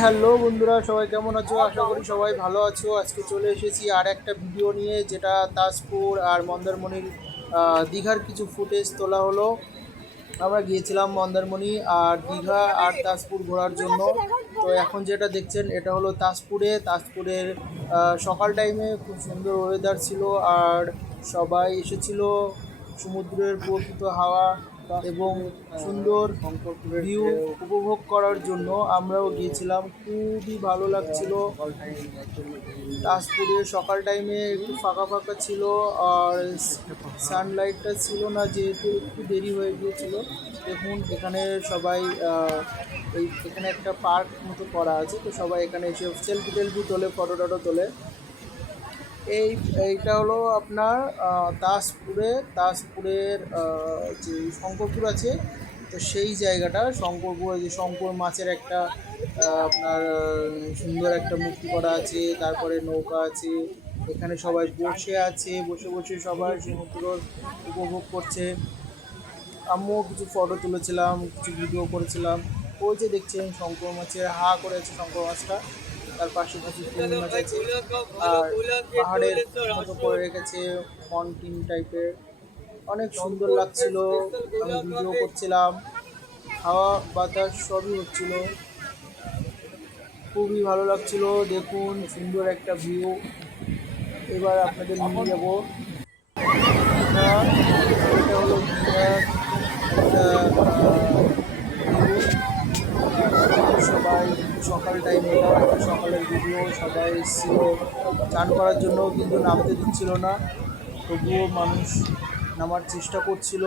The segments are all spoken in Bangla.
হ্যালো বন্ধুরা, সবাই কেমন আছো? আশা করি সবাই ভালো আছো। আজকে চলে এসেছি আর একটা ভিডিও নিয়ে, যেটা তাজপুর আর মন্দারমণির দীঘার কিছু ফুটেজ তোলা হলো। আমরা গিয়েছিলাম মন্দারমণি আর দীঘা আর তাজপুর ঘোরার জন্য। তো এখন যেটা দেখছেন এটা হলো তাজপুরের সকাল টাইমে খুব সুন্দর ওয়েদার ছিল, আর সবাই এসেছিল সমুদ্রের প্রকৃত হাওয়া এবং সুন্দর ভিউ উপভোগ করার জন্য। আমরাও গিয়েছিলাম, খুবই ভালো লাগছিল। তাজপুরে সকাল টাইমে একটু ফাঁকা ফাঁকা ছিল, আর সানলাইটটা ছিল না, যেহেতু একটু দেরি হয়ে গিয়েছিল। দেখুন এখানে সবাই এখানে একটা পার্ক মতো করা আছে, তো সবাই এখানে এসে সেলফি টেলফি তোলে, ফটো টটো তোলে। এইটা হলো আপনার তাজপুরের যে শঙ্করপুর আছে, তো সেই জায়গাটা শঙ্করপুরে যে শঙ্কর মাছের একটা আপনার সুন্দর একটা মূর্তি করা আছে, তারপরে নৌকা আছে। এখানে সবাই বসে আছে, বসে বসে সবাই সমুদ্র উপভোগ করছে। আমিও কিছু ফটো তুলেছিলাম, কিছু ভিডিও করেছিলাম। ওই যে দেখছেন শঙ্কর মাছের হা করে আছে শঙ্কর মাছটা, তার পাশে কিছু চিংড়ি মাছ আছে, আর পাহাড়ের মতো করে রেখেছে কন্টিন টাইপের। অনেক সুন্দর লাগছিল। আমি ভিডিও করছিলাম, হাওয়া বাতাস সবই হচ্ছিল, খুবই ভালো লাগছিল। দেখুন সুন্দর একটা ভিউ। এবার আপনাদের নিয়ে যাবো দীঘা। এটা হলো দীঘার একটা সবাই সকাল টাইমে, এটাও একটা সকালের ভিডিও। সবাই এসেছিল চান করার জন্য, কিন্তু নামতে দিচ্ছিল না, তবুও মানুষ নামার চেষ্টা করছিল,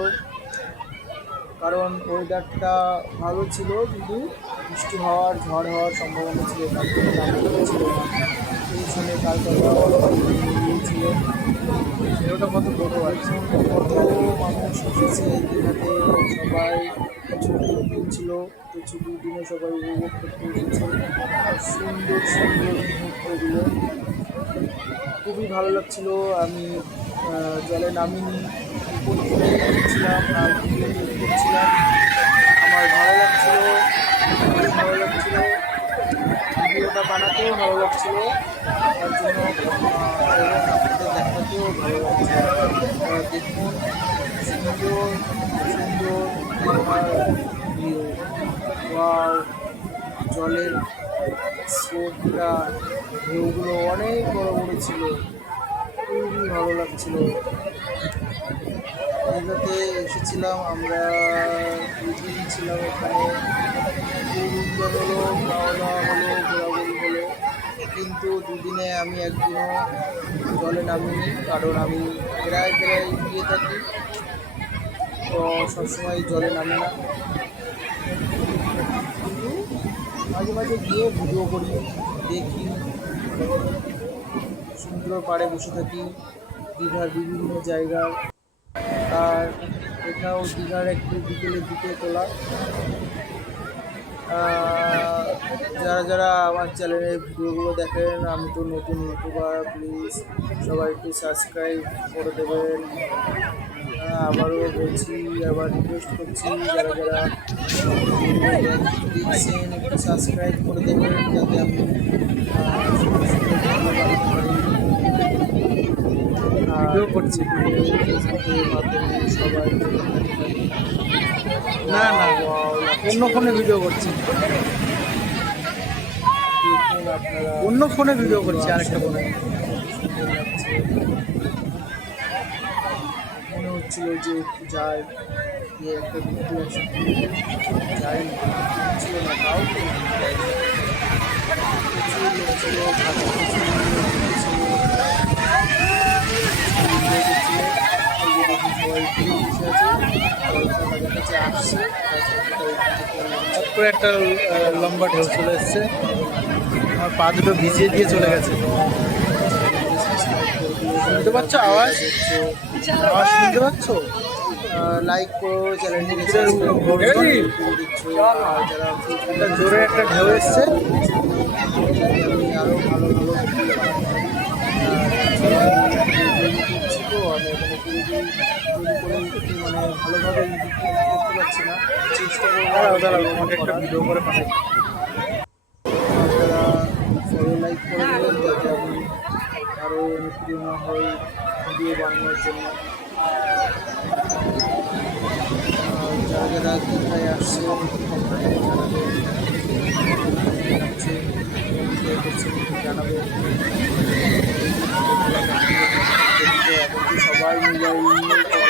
কারণ ওয়েদারটা ভালো ছিল। কিন্তু বৃষ্টি হওয়ার, ঝড় হওয়ার সম্ভাবনা ছিল, তার জন্য নামতে দিচ্ছিল না। এই শুনে কালকাটা ছিল। ওটা কত বড় আছে, কত মানুষ এসেছে দীঘাতে। সবাই ছুটির দিন ছিল, তো ছুটির দিনে সবাই উপভোগ করতে এসেছে সুন্দর সুন্দর মুহূর্তগুলো। খুবই ভালো লাগছিল। আমি জলে নামিনি, উপর থেকে দেখছিলাম আর ভিডিও করছিলাম। আমার ভালো লাগছিল, খুবই ভালো লাগছিল। ভিডিওটা বানাতেও ভালো লাগছিল, তার জন্য এবং আপনাদের দেখাতেও ভালো লাগছিল। দেখুন সুন্দর সুন্দর ভিউ। ওয়াও, জলের স্রোতটা, ঢেউগুলো অনেক বড় বড় ছিল, খুবই ভালো লাগছিল। দীঘাতে এসেছিলাম আমরা, দুদিন ছিলাম এখানে। খুব এনজয় হলো, খাওয়া দাওয়া হলো, ঘোরাঘুরি হলো, কিন্তু দুদিনে আমি একদিনও জলে নামিনি, কারণ আমি প্রায় গিয়ে থাকি, তো সবসময় জলে নামি না। কিন্তু মাঝে মাঝে গিয়ে ভিডিও করি, দেখি, সমুদ্র পাড়ে বসে থাকি দীঘার বিভিন্ন জায়গার। আর এটাও দীঘার একটু বিকেলের দিকে তোলা। যারা যারা আমার চ্যানেলের ভিডিওগুলো দেখেন, আমি তো নতুন ইউটিউবার, প্লিজ সবাই একটু সাবস্ক্রাইব করে দেবেন। আবারও বলছি, আবার রিকোয়েস্ট করছি, যারা যারা দেখছেন একটু সাবস্ক্রাইব করে দেবেন, যাতে আমি ভিডিও করছি ফেসবুকের মাধ্যমে সবাই। না না, অন্য ফোনে ভিডিও করছি, অন্য ফোনে ভিডিও করছি, আরেকটা ফোনে। মনে হচ্ছিল যে একটু যাই, গিয়ে একটা ঘুরতে আসি, যাই ছিল না, তাও প্রচুর লোক ছিল, করে একটা লম্বা ঢেউ চলে এসছে, আমার পা দুটো ভিজিয়ে দিয়ে চলে গেছে। শুনতে পাচ্ছ আওয়াজ? আওয়াজ শুনতে পাচ্ছ? লাইক করো, চ্যানেলটিকে সাবস্ক্রাইব করো, দিচ্ছ। আর যারা একটা জোরে একটা ঢেউ এসছে, আমি আরও ভালো ভালো তো আমি এখানে তৈরি করে মানে ভালোভাবে করতে পারছি না, চেষ্টা করবো। আমাকে একটা ভিডিও করে পাঠাই। অনুপ্রেরণা হই ভিডিও বানানোর জন্য। যারা যারা দীঘায় আসছে আপনাদের জানাবে, হচ্ছে করছে জানাবে। এখন তো সবাই মোবাইল নিয়ে